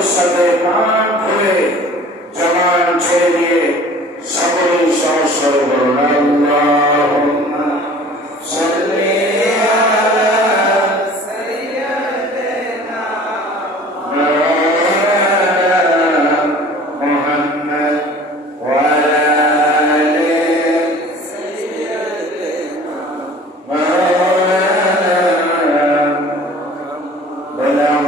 আল্লাহর সাথে কান খুলে জবান ছেড়ে দিয়ে সকলেই সহস্র বলুন now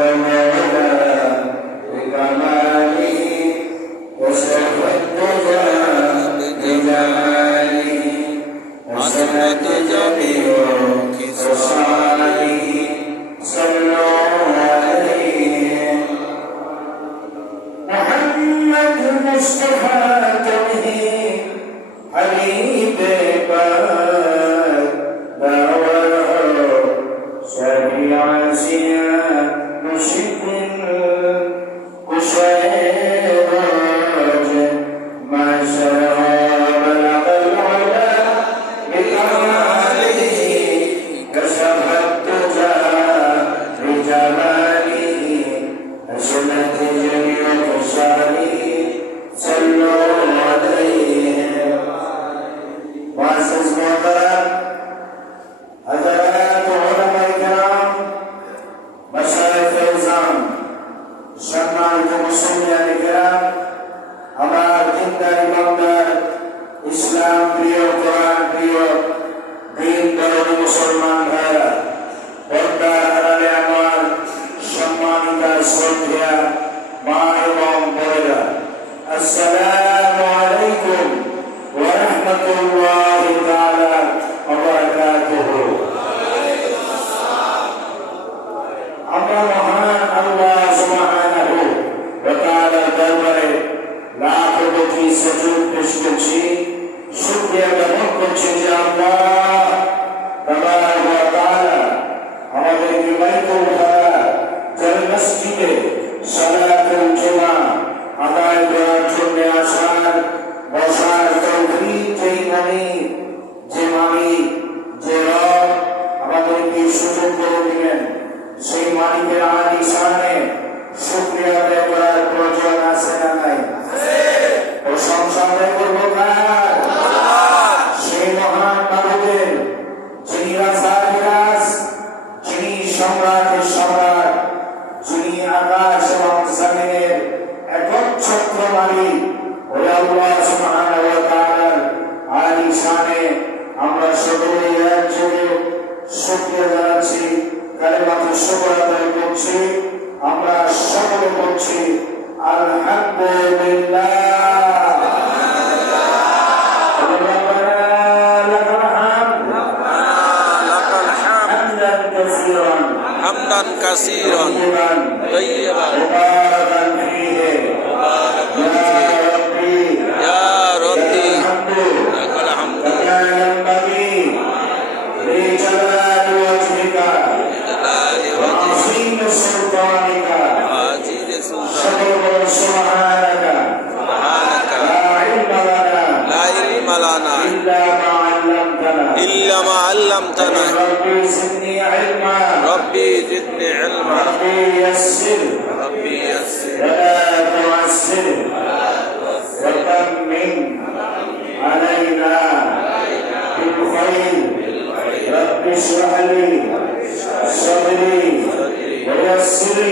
Não se সুযোগ করে দিলেন সেই মালিকের আমার ইসানে শুক্রিয়া আদায় করার প্রয়োজন আছে না নাই? প্রশংসা করব না। শুক্রিয়া জানাচ্ছি কালেমাকে শুকর আদায় করছি আমরা সকলে বলছি আলহামদুলিল্লাহ। حمدا كثيرا طيبا علمتنا. ربي زدني علما. ربي زدني علما ربي يسر. ربي يسر ولا تعسر وتمم علينا بالخير رب اشرح لي صدري ويسر لي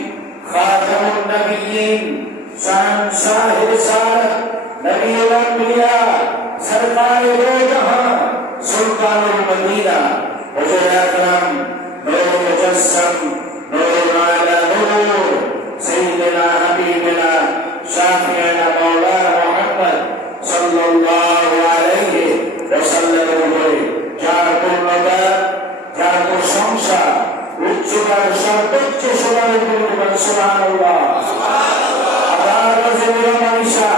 সুবহানাল্লাহ সুবহানাল্লাহ আল্লাহ রাসূলের মানুষা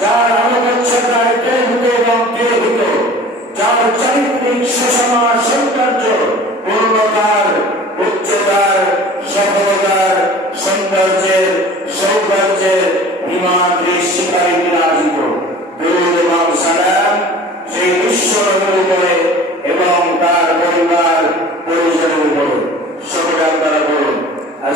যার আলোকচ্ছদ আয়তে হতে এবং বিরহিত যার চারিত্রিক সুষমা সৌন্দর্য, পূর্ণতার, উচ্চতার, সফলতার, সৌন্দর্যের সৌন্দর্যের হিমাদ্রি শিকারী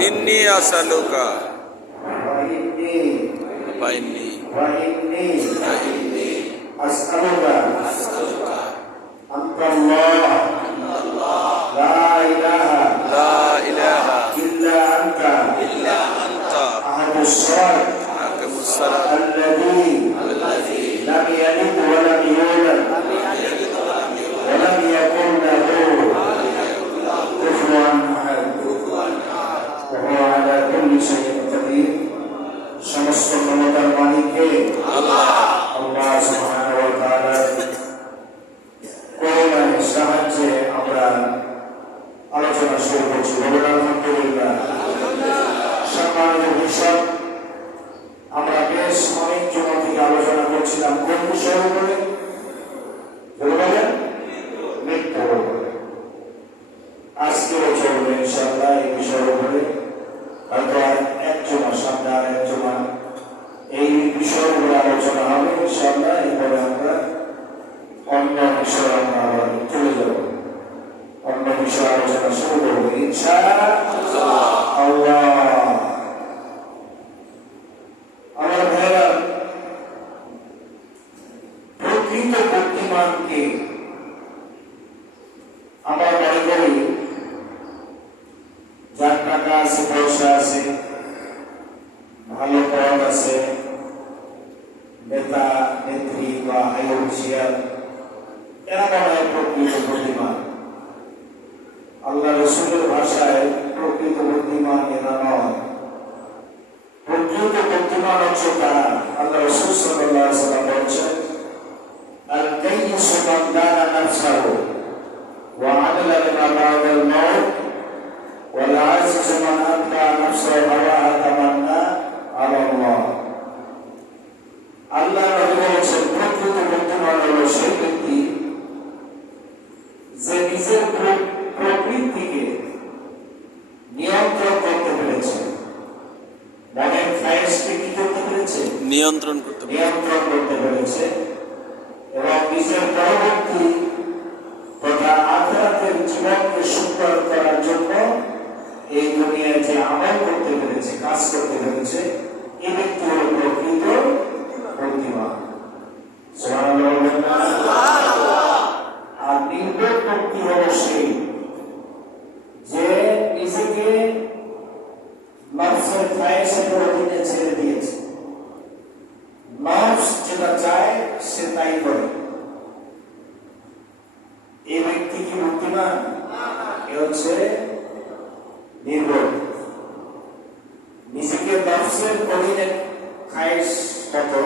ইন্নি আসালুকা। ইন্নি ইন্নি। আসালুকা আসালুকা লা ইলাহা। লা ইলাহা। ইল্লা আনতা। ইল্লা আনতা। আহাদুস সালাত নেতা, নেত্রী বা হাই অফিসিয়াল এরা বলা প্রকৃত বুদ্ধিমান আল্লাহ রসুলের ভাষায় প্রকৃত বুদ্ধিমান এরা নয়। প্রকৃত বুদ্ধিমান হচ্ছে তারা আল্লাহ রসুল সাল্লাহ সাল্লাম বলছেন আর কেই সুমান দানা নাফসাহু وعدل بما بعد আল্লাহ বলছেন প্রকৃত বুদ্ধিমান হল সেই ব্যক্তি 14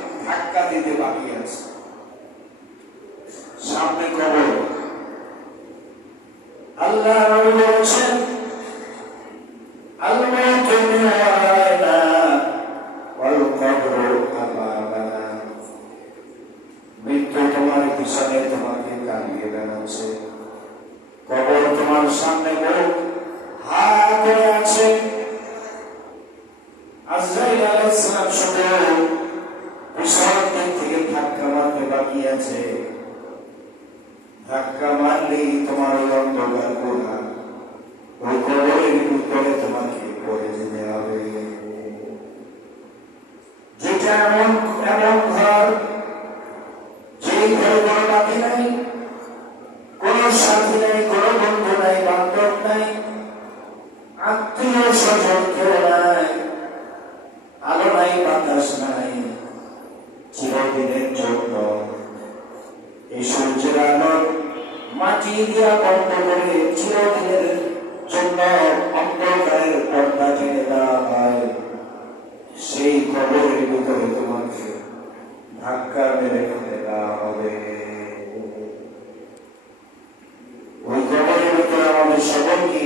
সকলকে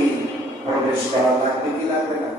প্রবেশ করা লাগবে কি লাগবে না?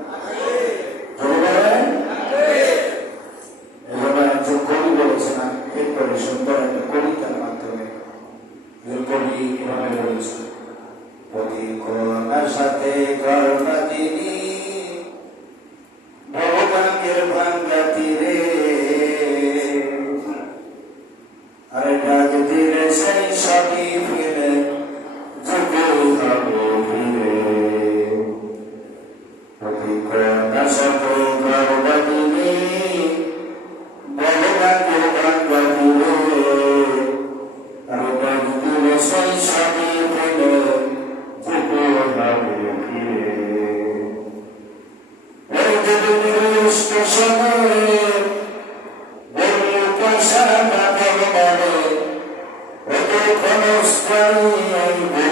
Hallelujah.